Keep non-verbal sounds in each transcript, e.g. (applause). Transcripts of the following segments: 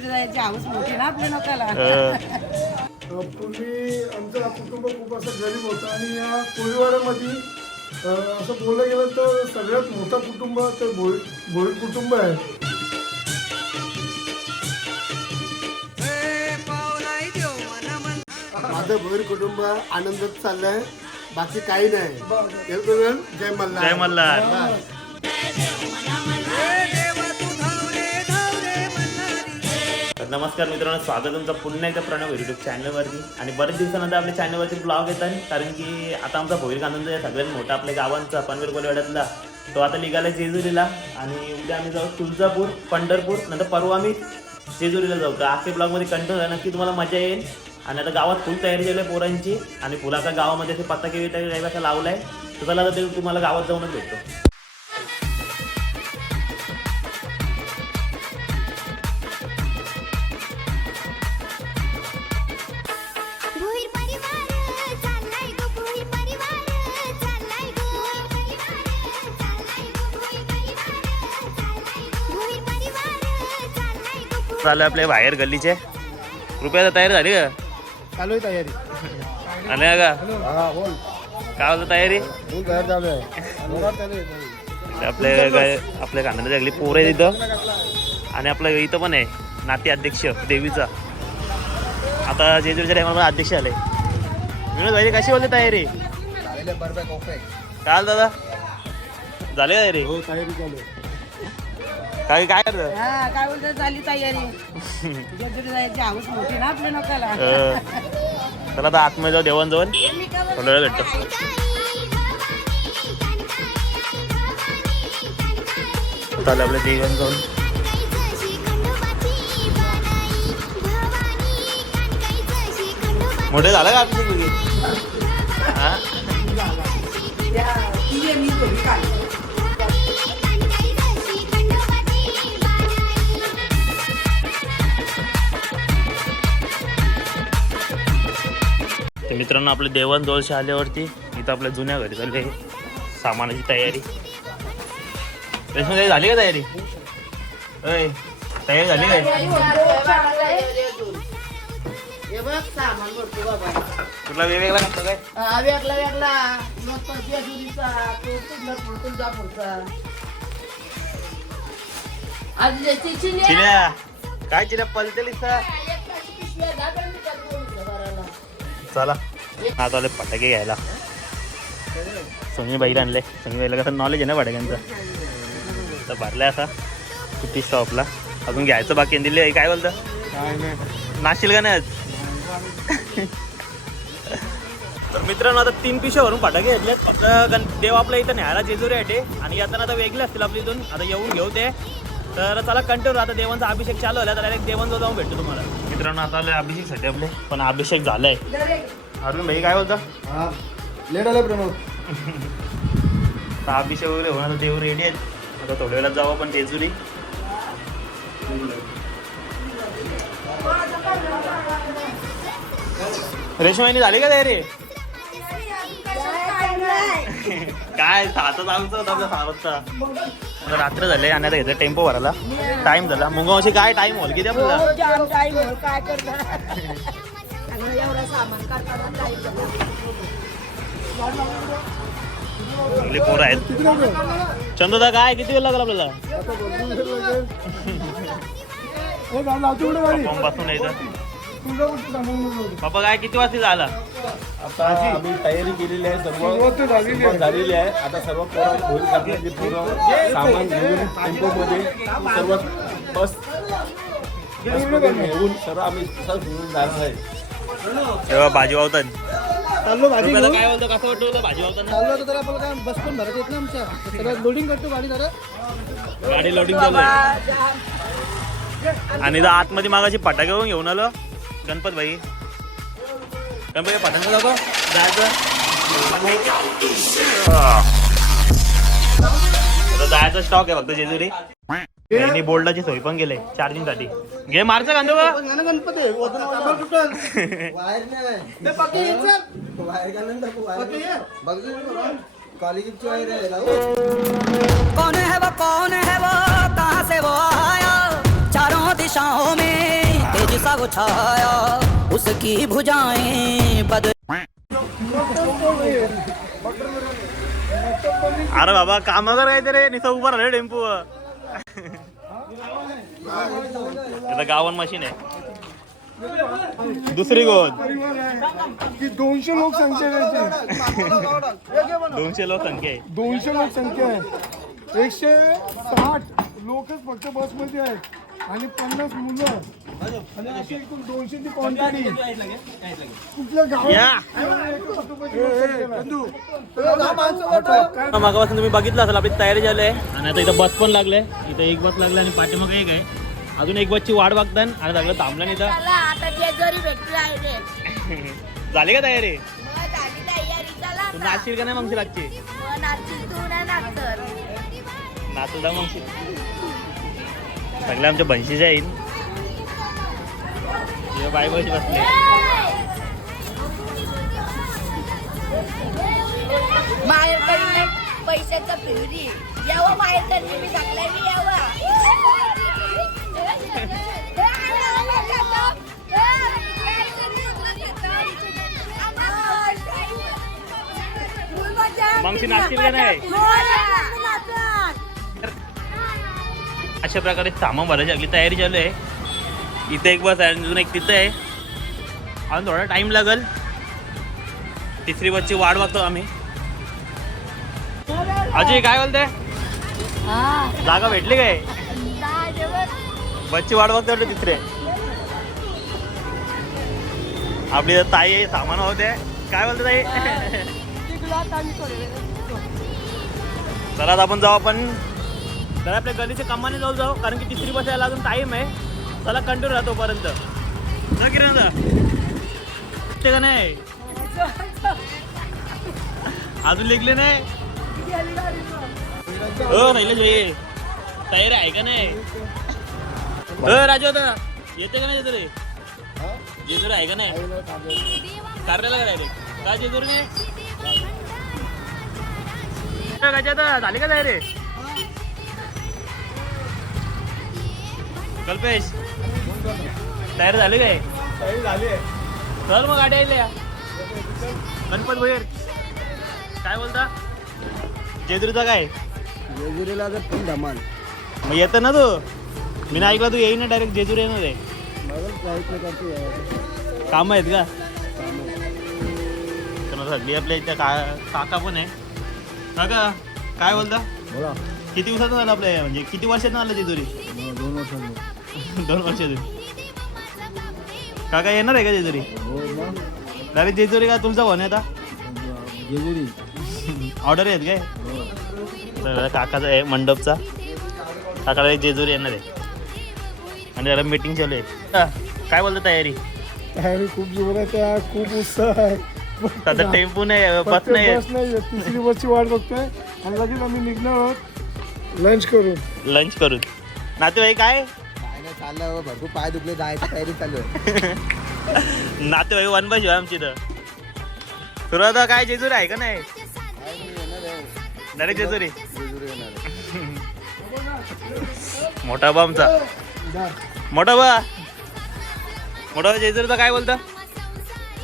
जेजुरी जायची हौस मोठी ना आपल्या लोकाला? अं, पूर्वी आमचं कुटुंब खूप असं गरीब होतं आणि या कोळीवाड्यामध्ये अं, असं बोललं गेलं तर सगळ्यात मोठं कुटुंब ते भोई भोई कुटुंब आहे. माझं भोईर कुटुंब आनंदात चाललंय बाकी काही नाही. जय मल्हार. जय मल्हार. नमस्कार मित्रांनो स्वागत तुमचं पुन्हा एकदा प्रणव युट्यूब चॅनलवरती आणि बरेच दिवसानंतर आपल्या चॅनलवरती ब्लॉग येतात कारण की आता आमचा भोईर कांदांचा सगळ्यात मोठा आपल्या गावांचा पनवेल कोलवाड्यातला तो आता निघाला जेजुरीला. आणि उद्या आम्ही जाऊ तुळजापूर पंढरपूर नंतर परवा आम्ही जेजुरीला जाऊ. तर आजच्या ब्लॉगमध्ये कंटिन्यू नक्की तुम्हाला मजा येईल. आणि आता गावात फुल तयारी झाली आहे पोरांची. आणि फुलाचा गावामध्ये असे पत्ता तयारी लावला आहे तर चला आता ते तुम्हाला गावात जाऊनच भेटतो. चालू आपल्या बाहेर गल्लीचे. रुपयाला तयारी झाली का? चालू आहे तयारी. आल्या का? हा बोल. काय होतं तयारी? आपल्या काय आपल्या कांद्याची लागली पोर आहे तिथं आणि आपलं इथं पण आहे नाते अध्यक्ष देवीचा. आता जेजुरीच्या टायमाला अध्यक्ष आले. विनोद भाई कशी बोलते तयारी? काल दादा? झाले तयारी? हो तयारी चालू काय काय करतं? हा काय बोलतो? झाली तयारी. जेजुरी जायची हौस मोठी ना आपल्या लोकाला चला आता आतमध्ये जाऊ देवान जाऊन थोडा वेळ भेटतो. चालू आपल्या देवान जाऊन मोठे झालं का आपली आपले देवान जवळशी आल्यावरती इथं आपल्या जुन्या घरी चालले. सामानाची तयारी. रेशमी झाली का तयारी? अय तयारी झाली काय? तुला वेगवेगळा लागतो काय? वेगळा वेगळा. मग आज. चिल्या काय चिल्या? पलतेलीस. चला. आता आले फटाके घ्यायला. सनी बाईर आणले. सनी बाईला कसं नॉलेज आहे ना फटाक्यांचं. तर भरलाय असा किती शॉपला अजून घ्यायचं बाकी आहे. दिले काय बोलतं? नाशील का नाही? आज? तर मित्रांनो आता तीन पिशा भरून फटाके घेतलेत. फक्त गण देव आपल्या इथं न्यायला जेजुरी आहे आणि येताना आता वेगळे असतील आपल्या इथून. आता येऊन घेऊ ते. तर चला कंटिन्यू आता देवांचा अभिषेक चालू झाला. तर डायरेक्ट देवांचा जाऊन भेटतो तुम्हाला. मित्रांनो आता आले अभिषेकसाठी आपले. पण अभिषेक झालाय. अरुण भाई काय बोलता? हा लेट आलं प्रणव आता अभिषेक वगैरे होणार देव रेडी आहेत. आता थोड्या वेळात जाऊ आपण जेजुरी. रेशमाईने झाली का तयारी? काय सातच आमचं होतं आपल्या सहा वाजता आता रात्र झाले आणि आता येतं टेम्पो भरायला. टाइम झाला. मुंगावशी काय टाइम होल किती आपल्याला? हो, जाम time होईल, काय करणार? एवढं सामान? चांगली पोरं आहेत. चंदुदा काय? किती वेळ लागला आपल्याला? फॉर्मपासून यायचं. पप्पा काय किती वाजता झाला? आता आम्ही तयारी केलेली आहे सर्व सुरुवात झालेली आहे. आता सर्व पोरं होईल सामान घेऊन टेम्पोमध्ये सर्व बस घेऊन सर्व आम्ही जाणार आहे. तेव्हा भाजी वावतात चाललो भाजी घेऊन. काय बोलतो कसं वाटतं तुला भाजी वावताना? चाललो तर आपल्याला काय बस पण भरत येत ना आमच्या. सगळं लोडिंग करतो गाडी जरा. गाडी लोडिंग चालू आहे आणि आतमध्ये मागाशी फटाके घेऊन घेऊन आलो. गणपत भाई. गणपती फटाके जाऊ जायचं. जायचं स्टॉक आहे फक्त जेजुरी. यांनी बोल्डाची सोय पण गेले चार्जिंगसाठी घे मारचं कांदो. (laughs) कौन है वो कौन है वो कहाँ से वो आया? चारों दिशाओं में सा वो छाया। उसकी भुजाएं बदल अरे बाबा काम कर काहीतरी निसा उभा राहिले टेम्पो आता गावन मशीन आहे. दुसरी गोद की दोनशे लोकसंख्या. दोनशे लोकसंख्या आहे. दोनशे लोकसंख्या आहे. एकशे साठ लोकच फक्त बसमध्ये आहेत. आणि पन्नास मुलं मागापासून तुम्ही बघितलं असेल आपली तयारी झाली आहे. आणि आता इथं बस पण लागले इथं एक बस लागली आणि पाठीमागे एक आहे. अजून एक बसची वाट बघतात आणि सगळं थांबलं नाही इथं. चला आता जेजुरी भेटली आहे. रे (laughs) झाली का तयारी? मग झाली तयारी चला तू. नाचशील का नाही मग लागची मग नाचशील तू नाही नाचतर नाचू मग. सगळे आमच्या बनशीच्या येईल. बाय बशी बसले. कडले पैशाचा फिरी यावं कडले मी सांगलाय मी यावं. मग ती नाचतील का नाही? अशा प्रकारे सामान भरायची आपली तयारी चालू आहे. इथे एक बस आहे अजून एक तिथं आहे. अजून थोडा टाइम लागल. तिसरी बसची वाट बघतो आम्ही. अजय काय बोलते? जागा भेटली काय? बसची वाट बघतो तिसरे. आपली ताई आहे सामान होते. काय बोलते ताई? चला आपण जाऊ आपण. तर आपल्या गलीच्या कामाने जाऊ जाऊ कारण की तिसरी बस यायला अजून टाईम आहे. चला कंटिन्यू राहतो पर्यंत ते का नाही? अजून लिखले नाही? हो तयारी आहे का नाही? हो राजू होता येते का नाही जेजुरी जेजुरी आहे का नाही? काय डायरेक्ट काय जेजुरी नाही आता झाली का तयारी? कल्पेश तयार झाली काय? चल मग गाडी आली गणपत भैर काय बोलता? जेजुरीचा काय? जेजुरीला जर फुल धमाल. मग येतं ना तू? मी नाही ऐकला तू येईन ना डायरेक्ट जेजुरी येणार आहे. प्रयत्न करते कामं आहेत का? तर सगळी आपल्या इथं का काका पण आहे. काका काय बोलता? बोला. किती दिवसातून झालं आपल्या म्हणजे किती वर्षातून आलं जेजुरी दोन वर्षांनी दोन वर्षातून काका येणार आहे का जेजुरी हो मग. डायरेक्ट जेजुरी का तुमचा फोन आहे आता? जेजुरी. ऑर्डर आहेत काय? तर काकाचा आहे मंडपचा. काकाला जेजुरी येणार आहे. आणि त्याला मीटिंग चालू आहे. हा, काय बोलतो तयारी? तयारी खूप जोरात आहे खूप उत्साह आहे. आता टेम्पो नाही बस नाही बस नाही येत. तिसरी बसची वाट बघतोय. आणि लगेच आम्ही निघणार आहोत. लंच करून लंच करून नातेवाईक काय? काय नाही चाललं हो, भरपूर पाय दुखले जायची तयारी चालू आहे. (laughs) नातेवाईक वन बस आमची तर सुरुवात काय जेजुरी आहे का नाही? काय नाही येणार आहे डायरेक्ट जेजुरी. जेजुरी येणार आहे. मोठा बा आमचा. मोठा बा. मोठा बा जेजुरीचा काय बोलता?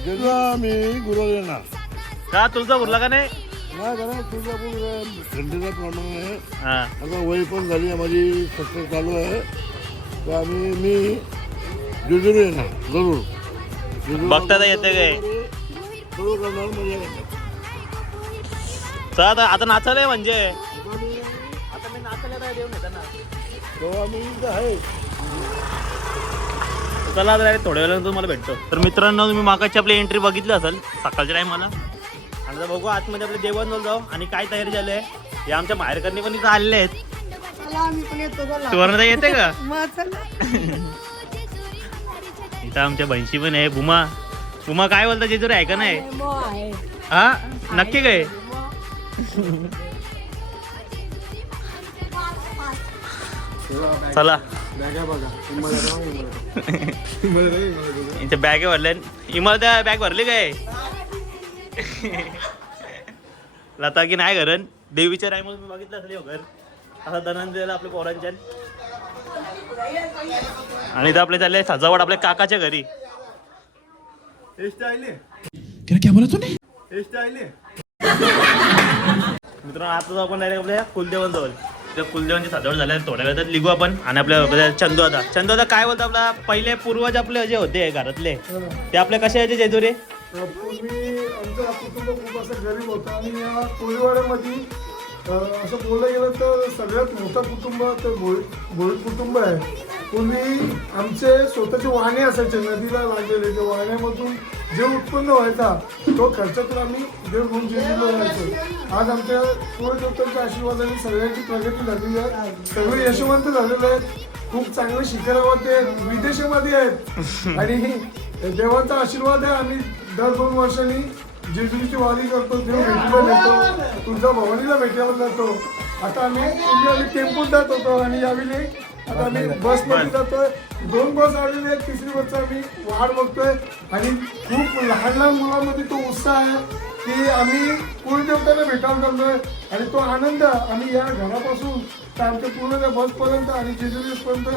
जेजुरी आम्ही गुरुवार येणार. का तुलचा उरला का नाही? नाही जरा तुळजापूर थंडीचा प्रमाण आहे. हा. आता वय पण झाली आहे माझी सत्तर चालू आहे. तर आम्ही मी जेजुरी येणार जरूर. जेजुरी बघता तर येते काय? जरूर करणार मजा करणार चल आता आता नाचायला म्हणजे. आता मी आता मी नाचायला देऊन येतो ना तेव्हा मी इथं आहे. चला आता direct थोड्या वेळानं तुम्हाला भेटतो. तर मित्रांनो तुम्ही मागाची आपली एंट्री बघितली असेल सकाळच्या टायमाला आता बघू आतमध्ये आपले देवांजवळ जाऊ. आणि काय तयारी झाली आहे? हे आमच्या माहेरकरणी पण इथं आलेले आहेत. सुवर्णता येते का? (laughs) इथं आमच्या बहिणी पण आहे बुमा. बुमा काय बोलता जेजुरी आहे का नाही? हा? नक्की काय? चला. (laughs) बॅग भरल्या इमारत बॅग भरली काय? (laughs) लता की नाही घरण देवीच्या टायमाला मी बघितलं असेल हे घर. असा दनान दिलेला आपल्या पोरांच्या. आणि इथं आपले चालले सजावट आपल्या काकाच्या घरी. मित्रांनो आता आपण डायरेक्ट आपल्या कुलदेवांजवळ. त्या कुलदेवांची सजावट झाल्या थोड्या वेळात निघू आपण. आणि आपल्या आपल्या चंदू आता. चंदू आता काय बोलतो आपला? पहिले पूर्वज आपले जे होते घरातले. ते आपले कसे यायचे जेजुरी पूर्वी आमचा कुटुंब खूप असं गरीब होतं आणि या कोळीवाड्यामध्ये असं बोललं गेलं तर सगळ्यात मोठं कुटुंब ते भोई भोई कुटुंब आहे. पूर्वी आमचे स्वतःचे वाहने असायचे नदीला लागलेले. त्या वाहण्यामधून जे उत्पन्न व्हायचा तो खर्चातून आम्ही देव घेऊन जेजुरीला राहायचो आज आमच्या कुळदेवतांच्या आशीर्वादाने सगळ्यांची प्रगती झालेली आहे. सगळे यशवंत झालेले आहेत. खूप चांगले शिखरावर ते विदेशामध्ये आहेत. आणि देवाचा आशीर्वाद आहे आम्ही दर दोन वर्षांनी जेजुरीची वारी करतो देव भेटीला नेतो तुळजा भवानीला भेटायला जातो. आता आम्ही टेम्पोत जात होतो आणि यावेळी आता आम्ही बसमध्ये जातोय. दोन बस आलेले आहेत तिसरी बस आम्ही वाढ बघतोय. आणि खूप लहान लहान मुलांमध्ये तो उत्साह आहे की आम्ही कुळदेवताला भेटायला चाललोय आणि तो आनंद आम्ही या घरापासून तर आमच्या पूर्ण त्या बसपर्यंत आणि जेजुरीपर्यंत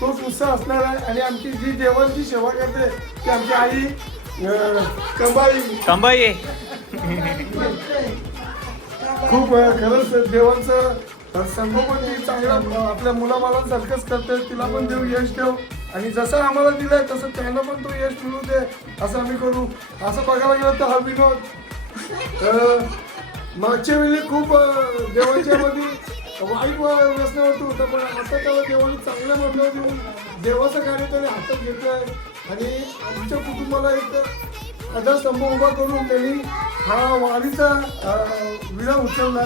तोच उत्साह असणार आहे. आणि आमची जी देवांची सेवा करते ती आमची आई कंबाई. कंबाई. खूप खरंच देवांचं संगोपन चांगलं आपल्या मुलाबाळांसारखंच करते. तिला पण देऊ यश देव. आणि जसं आम्हाला दिलंय तसं त्यांना पण तो यश मिळू दे असं आम्ही करू. असं बघायला गेलं तर हा विनोद. मागच्या वेळी खूप देवाच्या मध्ये वाईट व्यसनावरती होतं पण आता त्याला देवाने चांगल्या मधलं देऊन देवाचं कार्य त्याने हातात घेतलं आहे आणि आमच्या कुटुंबाला एक आधारस्तंभ उभा करून त्यांनी हा वारीचा विडा उचलला.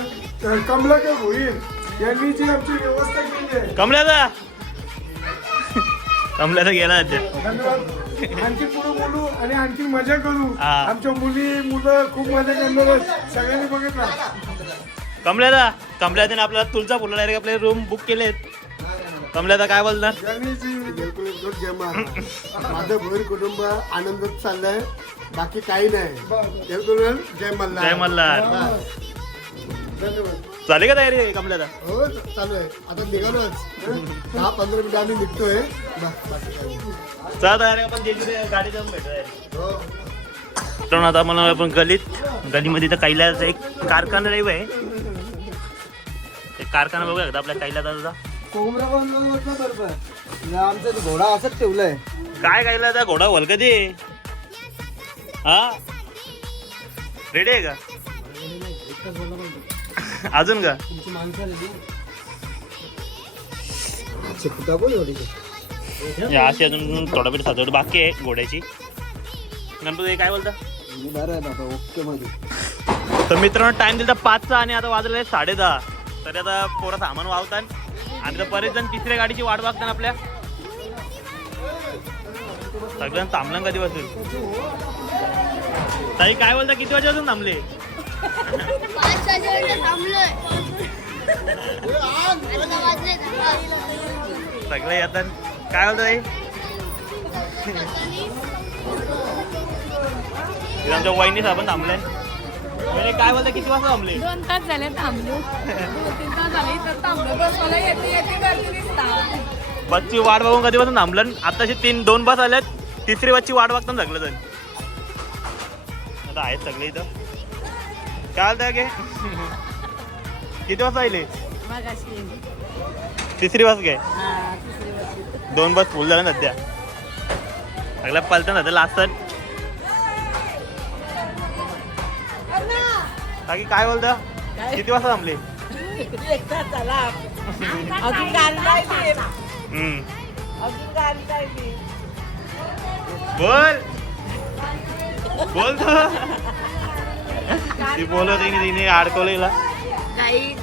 कमलाकर भोईर यांनी जी आमची व्यवस्था केली आहे. कमल्याचा कमल्याचा गेला आणखी पुढे बोलू आणि आणखी मजा करू. आमच्या मुली मुलं खूप मजा करणार सगळ्यांनी बघितलं. कमल्याचा कमल्याने आपल्याला तुलचा बोलला डायरेक्ट आपले रूम बुक केलेत. कमल्याचा काय बोलणार? माझं भोईर कुटुंब आनंदात चाललंय. बाकी काही नाही. जय मल्हार. जय मल्हार. धन्यवाद. झाली का तयारी कमल्याचा हो चालू आहे. आता निघालोच. दहा पंधरा मिनिटं आम्ही निघतोय. चला तयारी आपण गाडी जाऊन भेटूया. हो. मित्रांनो आता मला आपण गलीत गलीमध्ये तर कैलाच एक कारखाना राहीव आहे. ते कारखाना बघूया एकदा आपल्या कैला कोंबडा पण बरोबर आमचा घोडा असंच ठेवलाय. काय कैलाचा घोडा वल कधी हा? रेडी आहे का? अजून का? तुमची माणसं शिकता अशी अजून थोडा वेळ सजावट बाकी आहे घोड्याची. गणपती काय बोलता? मी बरं आहे बाबा ओके मध्ये. तर मित्रांनो टाइम दिला पाचचा आणि आता वाजले आहे साडे दहा तरी आता पोरं सामान वावतात आणि तर बरेच जण तिसऱ्या गाडीची वाट बघतात आपल्या सगळ्यांना थांबलं कधी बसेल ताई काय बोलता? किती वाजेपासून थांबले? थांबलोय आता वाजले दहा. सगळे येतात. काय बोलता ताई? (laughs) आमच्या वहिनी साहेब थांबले. वहिनी काय बोलता किती वाजता थांबले? दोन तास झाले थांबलो. दोन तीन तास झाले इथं थांबलो. बस मला येते येते गर्दी दिसता. बसची वाट बघून कधीपासून थांबलं आताशी तीन दोन बस आल्यात तिसरी बसची वाट बघताना सगळं जण आता आहेत सगळे इथं. काय आलं गे किती वाजता आले? तिसरी बस हा, वर्षी. दोन बस फुल झाल्या सध्या. सगळ्या पलत्या सध्या लास्ट बाकी काय बोलता? किती वाजता थांबले? (laughs) अजून गाडी राहिली हम्म. अजून गाडी राहिली बोल. बोल तो. ती बोलत होती की तिने अडकवलेला. काही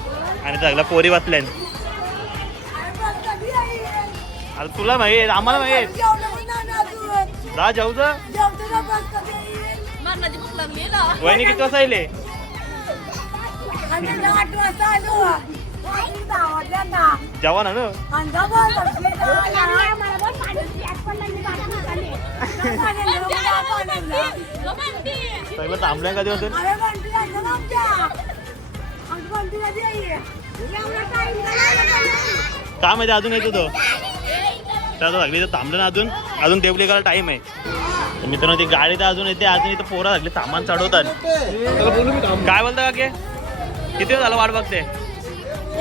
आणि सगळ्या पोरी बसल्या आता तुला माहीत आम्हाला माहीत. जा जाऊ जा. वहिनी किती वाजता येईल आठ वाजता आलो जेव्हा ना नो. सगळं थांबल्या कधी वाजून काय माहिती अजून येतो तो तर आता सगळी इथं थांबलं ना अजून अजून देवलेगाला टाइम आहे तर मित्रांनो ती गाडी तर अजून येते अजून इथं पोरं लागले सामान चढवतात काय बोलता का की? किती झालं वाट बघते?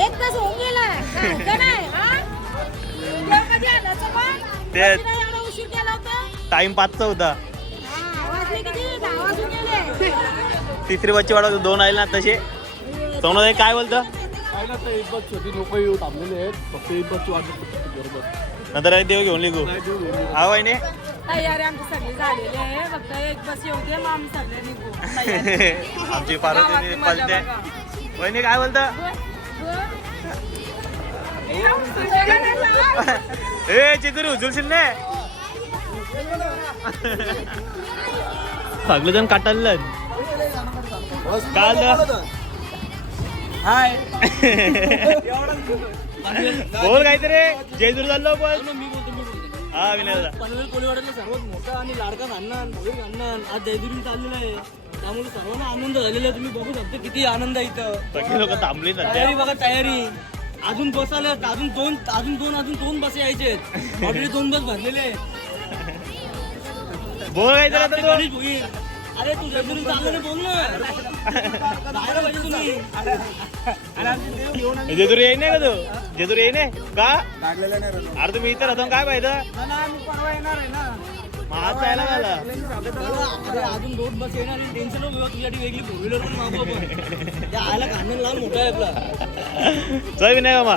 एक तास होऊन गेला. हा? ते- उशीर केला होता? टाइम पाचचा होता. वाजले किती? दहा वाजून गेले. तिसरी बच्ची वाढ दोन आले ना तसे. सोनं काय बोलतं? काय ना तर एक बस छोटी लोक येऊ थांबलेले आहेत. फक्त एक बस वाजत बरोबर. नंतर देव घेऊन निघू. हा वहिनी? तयारी आमची सगळी झालेली आहे. फक्त एक बस येऊ दे मग आम्ही सगळे निघू. (laughs) तयारी. आमची पार्वती गावातली मजा पलते. वहिनी काय बोलतं? ए चितुरी उचलशील ने? सगळे जण काटायला काय आलं? हाय. बोल काहीतरी. जेजूर चाललो बोल. मी बोलतो मी बोलतो हा विनय दादा पनवेल कोळीवाड्यातला सर्वात मोठा आणि लाडका भव्य खानदान आज जयदुरी चाललेला आहे. त्यामुळे सर्वांना आनंद झालेला तुम्ही बघू शकता किती आनंद आहे इथं. सगळी लोक थांबली तयारी बघा तयारी. अजून बस आल्या अजून दोन अजून दोन अजून दोन बस यायचे आहेत. ऑलरेडी दोन बस भरलेले आहेत. बोल काहीतरी आता तू. गणेश भोईर. अरे तू जयदुरी चाललेले बोल ना. पाहिजे तुम्ही. जेजुरी येई नाही का तू? जेजुरी येई नाही? का? अरे तुम्ही इथं राहतो काय पाहिजे आज जायला झाला. अरे अजून दोन बस येणार आणि टेन्शन नको तुझ्यासाठी वेगळी फोर व्हीलर पण मागू आपण. त्या आयला लावून मोठा आहे आपला. चल विनय मामा.